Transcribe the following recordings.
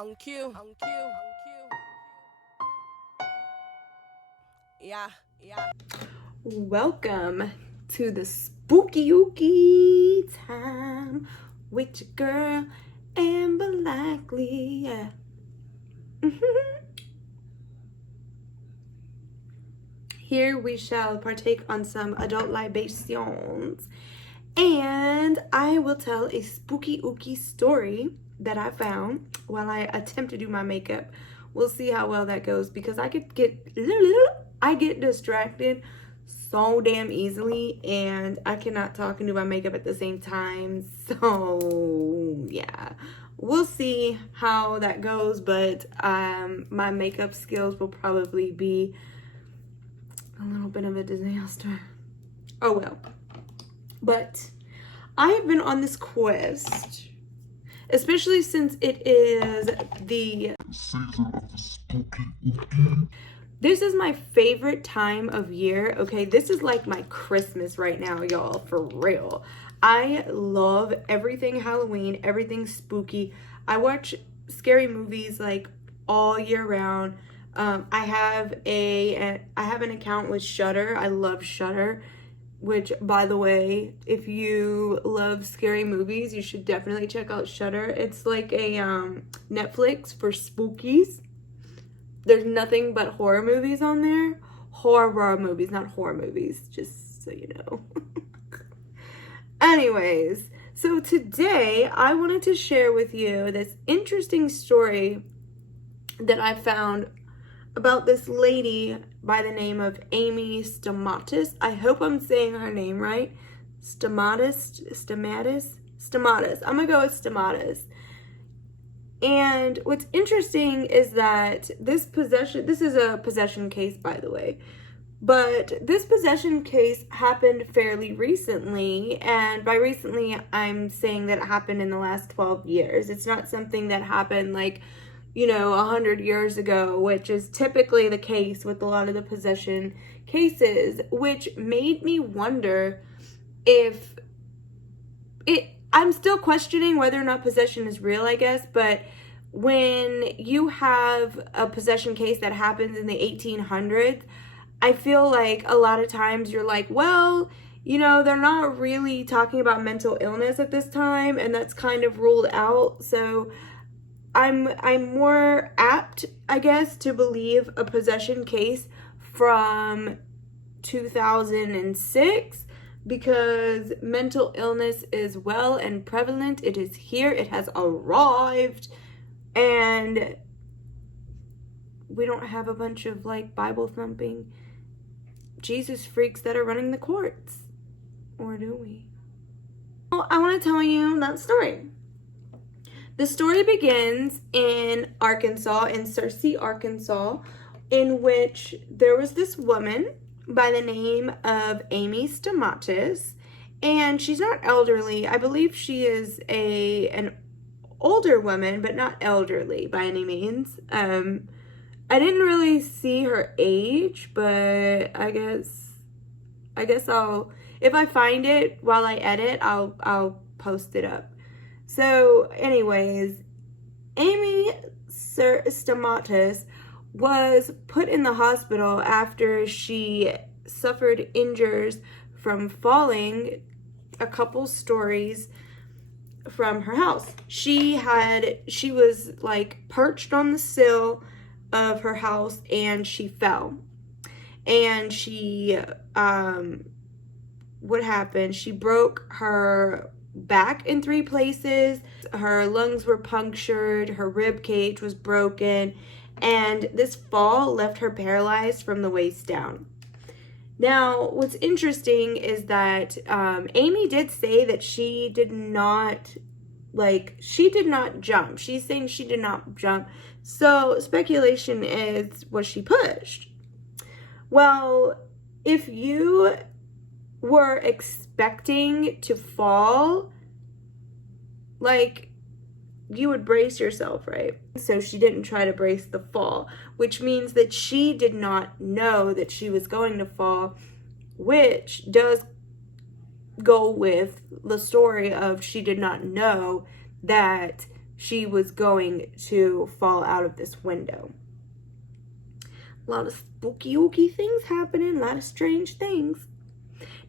On cue. Yeah. Welcome to the spooky ooky time with your girl Amber Likely. Yeah. Here we shall partake on some adult libations, and I will tell a spooky ooky story that I found while I attempt to do my makeup. We'll see how well that goes, because I get distracted so damn easily, and I cannot talk and do my makeup at the same time. So yeah, we'll see how that goes, but my makeup skills will probably be a little bit of a disaster. Oh well. But I have been on this quest, especially since it is the season of the spooky ooky. This is my favorite time of year, okay? This is like my Christmas right now, y'all, for real. I love everything Halloween, everything spooky. I watch scary movies like all year round. I have an account with Shudder. I love Shudder, which, by the way, if you love scary movies, you should definitely check out Shudder. It's like a Netflix for spookies. There's nothing but horror movies on there. Horror movies, not horror movies, just so you know. Anyways, so today I wanted to share with you this interesting story that I found about this lady by the name of Amy Stamatis. I hope I'm saying her name right. Stamatis. I'm gonna go with Stamatis. And what's interesting is that this is a possession case, by the way, but this possession case happened fairly recently, and by recently, I'm saying that it happened in the last 12 years. It's not something that happened like, 100 years ago, which is typically the case with a lot of the possession cases, which made me wonder if I'm still questioning whether or not possession is real, I guess, but when you have a possession case that happens in the 1800s, I feel like a lot of times you're like, well, they're not really talking about mental illness at this time, and that's kind of ruled out. So I'm more apt, I guess, to believe a possession case from 2006, because mental illness is well and prevalent. It is here. It has arrived. And we don't have a bunch of like Bible thumping Jesus freaks that are running the courts. Or do we? Well, I want to tell you that story. The story begins in Arkansas, in Searcy, Arkansas, in which there was this woman by the name of Amy Stamatis, and she's not elderly. I believe she is an older woman, but not elderly by any means. I didn't really see her age, but I guess I'll, if I find it while I edit, I'll post it up. So anyways, Amy Stamatis was put in the hospital after she suffered injuries from falling a couple stories from her house. She was like perched on the sill of her house, and she fell. And what happened? She broke her back in 3 places. Her lungs were punctured. Her rib cage was broken. And this fall left her paralyzed from the waist down. Now, what's interesting is that Amy did say that she did not jump. She's saying she did not jump. So speculation is, was she pushed? Well, if you were expecting to fall, you would brace yourself, right? So she didn't try to brace the fall, which means that she did not know that she was going to fall, which does go with the story of she did not know that she was going to fall out of this window. A lot of spooky ooky things happening, a lot of strange things.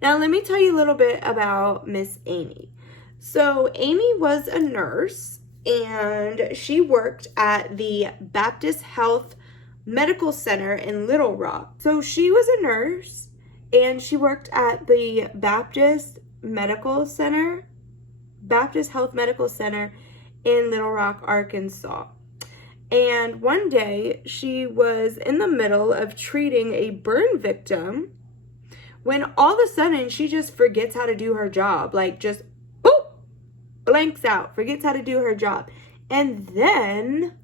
Now, let me tell you a little bit about Miss Amy. So, Amy was a nurse, and she worked at the Baptist Health Medical Center in Little Rock. So, she was a nurse, and she worked at the Baptist Health Medical Center in Little Rock, Arkansas. And one day, she was in the middle of treating a burn victim when all of a sudden, she just forgets how to do her job. Like, just, boop, blanks out, forgets how to do her job. And then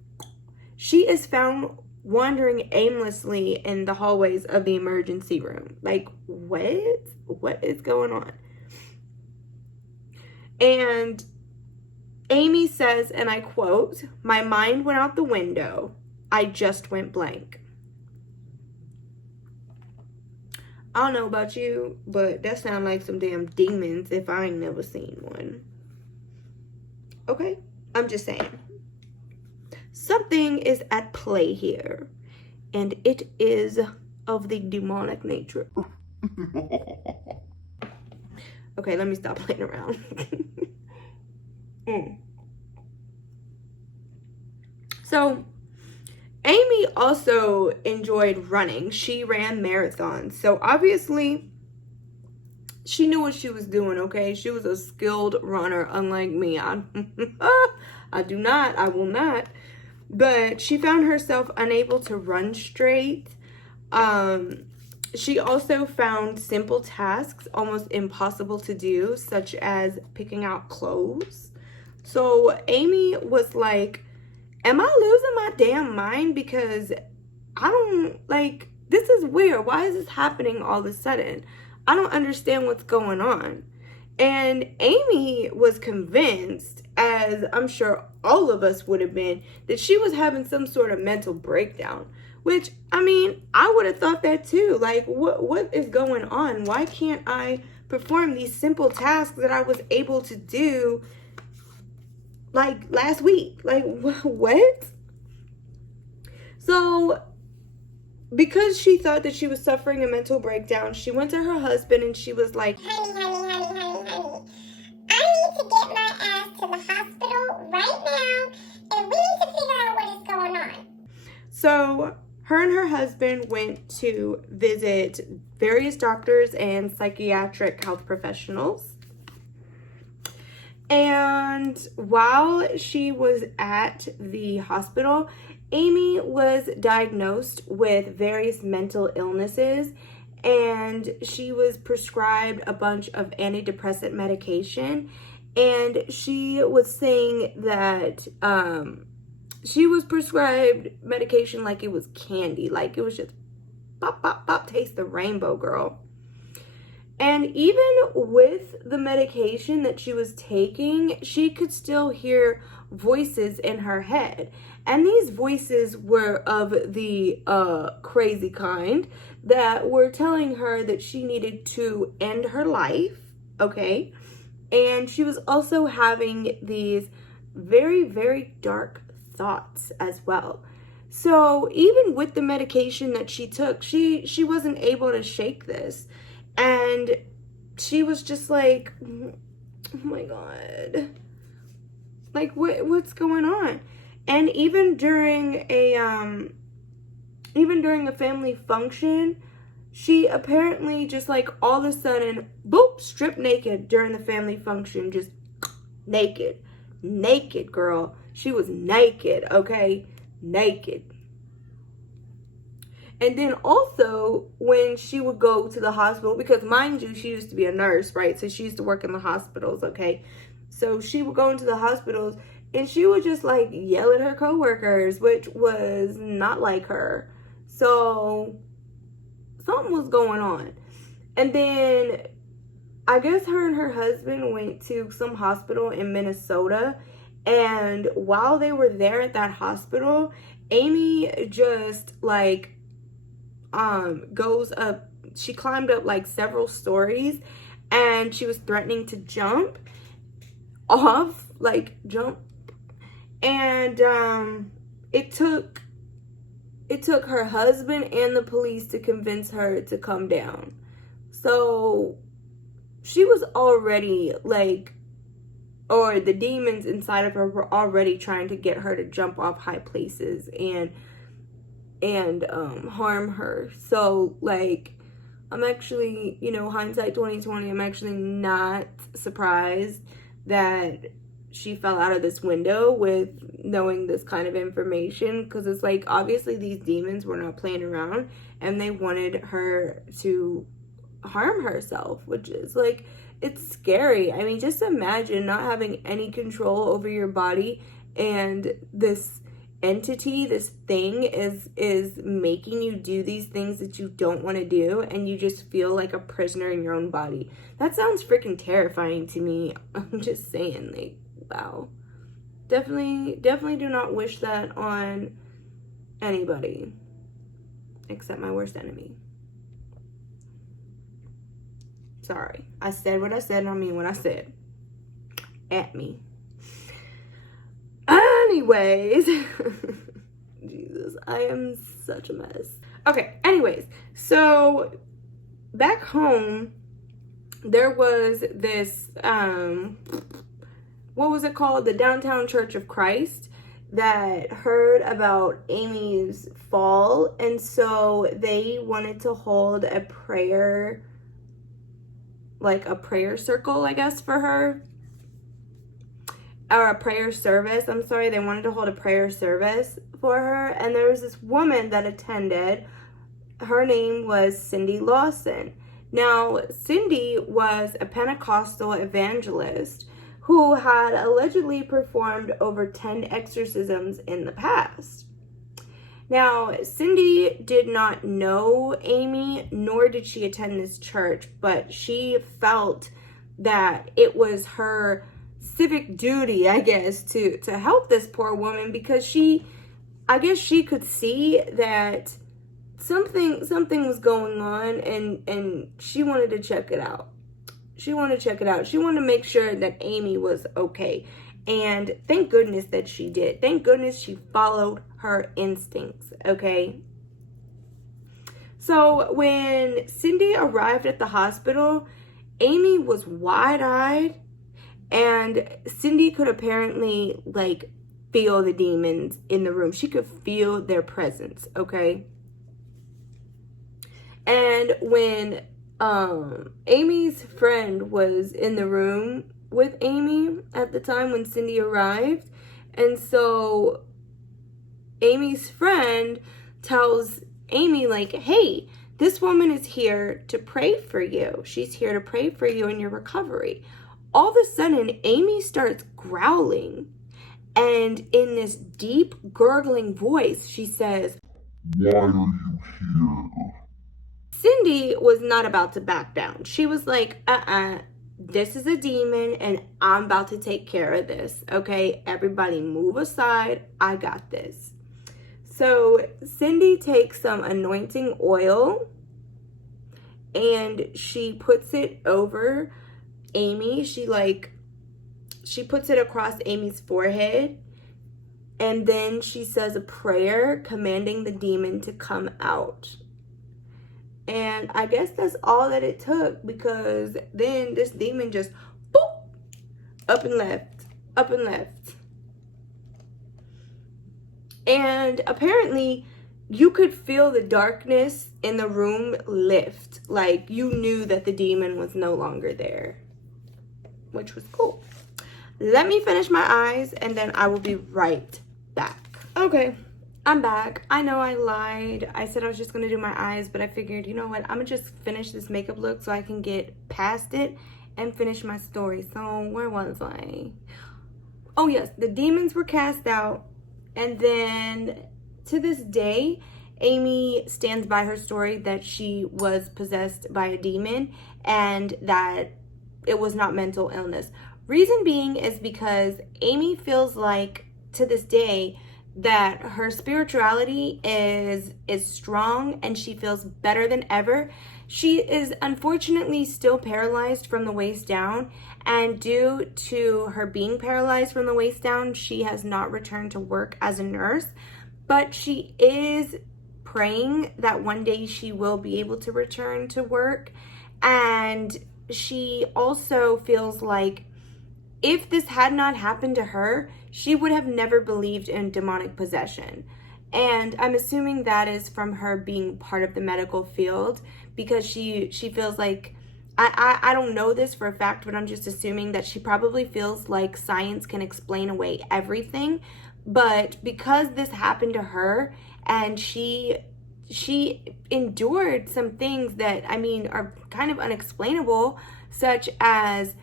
she is found wandering aimlessly in the hallways of the emergency room. Like, what? What is going on? And Amy says, and I quote, "My mind went out the window. I just went blank." I don't know about you, but that sounds like some damn demons if I ain't never seen one. Okay? I'm just saying. Something is at play here, and it is of the demonic nature. Okay, let me stop playing around. So, Amy also enjoyed running. She ran marathons. So, obviously, she knew what she was doing, okay? She was a skilled runner, unlike me. I will not. But she found herself unable to run straight. She also found simple tasks almost impossible to do, such as picking out clothes. So Amy was like, am I losing my damn mind? Because I don't, like, this is weird. Why is this happening all of a sudden? I don't understand what's going on. And Amy was convinced, as I'm sure all of us would have been, that she was having some sort of mental breakdown. Which, I mean, I would have thought that too. Like, what is going on? Why can't I perform these simple tasks that I was able to do, like, last week? Like, what? So, because she thought that she was suffering a mental breakdown, she went to her husband and she was like, honey, I need to get my ass to the hospital right now, and we need to figure out what is going on. So, her and her husband went to visit various doctors and psychiatric health professionals. And while she was at the hospital, Amy was diagnosed with various mental illnesses, and she was prescribed a bunch of antidepressant medication. And she was saying that she was prescribed medication like it was candy, like it was just pop, pop, pop, taste the rainbow, girl. And even with the medication that she was taking, she could still hear voices in her head. And these voices were of the crazy kind that were telling her that she needed to end her life, okay? And she was also having these very, very dark thoughts as well. So even with the medication that she took, she wasn't able to shake this. And she was just like, oh my God, like what's going on? And even during a family function, she apparently just like all of a sudden, boop, stripped naked during the family function, just naked, girl. She was naked, okay, naked. And then also, when she would go to the hospital, because mind you, she used to be a nurse, right? So she used to work in the hospitals, okay? So she would go into the hospitals, and she would just, like, yell at her coworkers, which was not like her. So something was going on. And then I guess her and her husband went to some hospital in Minnesota. And while they were there at that hospital, Amy just, like, goes up, she climbed up like several stories, and she was threatening to jump off, like jump, And it took her husband and the police to convince her to come down. So she was already like, or the demons inside of her were already trying to get her to jump off high places and harm her. So like, I'm actually, you know, hindsight 2020, I'm actually not surprised that she fell out of this window with knowing this kind of information, because it's like, obviously these demons were not playing around and they wanted her to harm herself, which is like, it's scary. I mean, just imagine not having any control over your body, and this entity, this thing is making you do these things that you don't want to do, and you just feel like a prisoner in your own body. That sounds freaking terrifying to me. I'm just saying, like, wow. Definitely do not wish that on anybody except my worst enemy. Sorry, I said what I said and I mean what I said. At me. Anyways. Jesus, I am such a mess. Okay, anyways. So, back home, there was this, what was it called? The Downtown Church of Christ that heard about Amy's fall. And so, they wanted to hold a prayer, like a prayer circle, I guess, for her. Or a prayer service. I'm sorry, they wanted to hold a prayer service for her. And there was this woman that attended. Her name was Cindy Lawson. Now, Cindy was a Pentecostal evangelist who had allegedly performed over 10 exorcisms in the past. Now, Cindy did not know Amy, nor did she attend this church, but she felt that it was her civic duty, I guess, to help this poor woman, because I guess she could see that something was going on, and she wanted to check it out. She wanted to make sure that Amy was okay. And thank goodness that she did. Thank goodness she followed her instincts, okay? So when Cindy arrived at the hospital, Amy was wide-eyed, and Cindy could apparently, like, feel the demons in the room. She could feel their presence, okay? And when Amy's friend was in the room with Amy at the time when Cindy arrived, and so Amy's friend tells Amy, like, hey, this woman is here to pray for you. She's here to pray for you in your recovery. All of a sudden, Amy starts growling, and in this deep, gurgling voice, she says, "Why are you here?" Cindy was not about to back down. She was like, this is a demon, and I'm about to take care of this, okay? Everybody move aside. I got this. So Cindy takes some anointing oil, and she puts it over Amy. She puts it across Amy's forehead, and then she says a prayer commanding the demon to come out. And I guess that's all that it took, because then this demon just, boop, up and left. And apparently, you could feel the darkness in the room lift. Like, you knew that the demon was no longer there, which was cool. Let me finish my eyes, and then I will be right back. Okay, I'm back. I know I lied. I said I was just going to do my eyes, but I figured, you know what? I'm going to just finish this makeup look so I can get past it and finish my story. So, where was I? Oh, yes. The demons were cast out. And then, to this day, Amy stands by her story that she was possessed by a demon and that it was not mental illness. Reason being is because Amy feels like, to this day, that her spirituality is strong, and she feels better than ever. She is unfortunately still paralyzed from the waist down, and due to her being paralyzed from the waist down, she has not returned to work as a nurse, but she is praying that one day she will be able to return to work. And she also feels like if this had not happened to her, she would have never believed in demonic possession. And I'm assuming that is from her being part of the medical field, because she feels like, I don't know this for a fact, but I'm just assuming that she probably feels like science can explain away everything. But because this happened to her, and she endured some things that, I mean, are kind of unexplainable, such as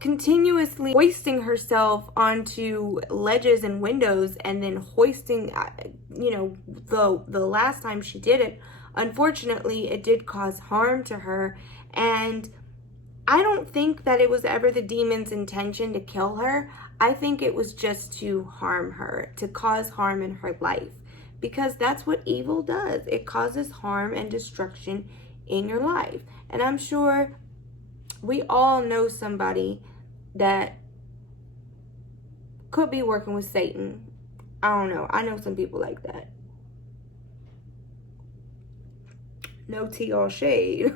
continuously hoisting herself onto ledges and windows, and then hoisting, you know, the last time she did it, unfortunately, it did cause harm to her. And I don't think that it was ever the demon's intention to kill her. I think it was just to harm her, to cause harm in her life, because that's what evil does. It causes harm and destruction in your life. And I'm sure we all know somebody that could be working with Satan. I don't know. I know some people like that. No tea or shade.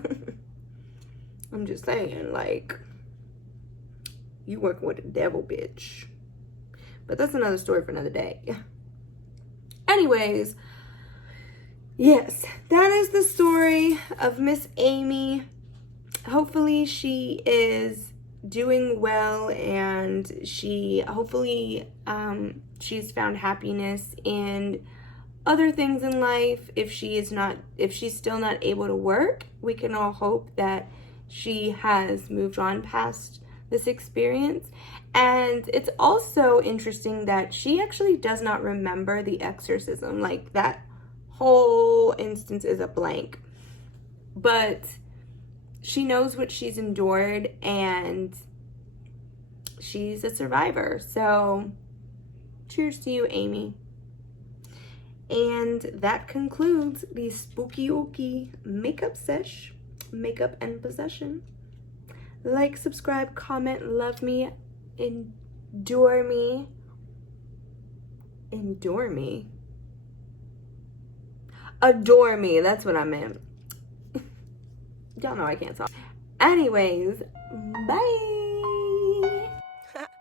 I'm just saying, like, you working with the devil, bitch. But that's another story for another day. Anyways, yes, that is the story of Miss Amy. Hopefully she is doing well, and hopefully she's found happiness in other things in life. If she's still not able to work, we can all hope that she has moved on past this experience. And it's also interesting that she actually does not remember the exorcism. Like, that whole instance is a blank. But she knows what she's endured, and she's a survivor. So cheers to you, Amy. And that concludes the spooky ooky makeup sesh, makeup and possession. Like, subscribe, comment, love me, endure me. Endure me? Adore me, that's what I meant. Y'all know I can't talk. Anyways, bye.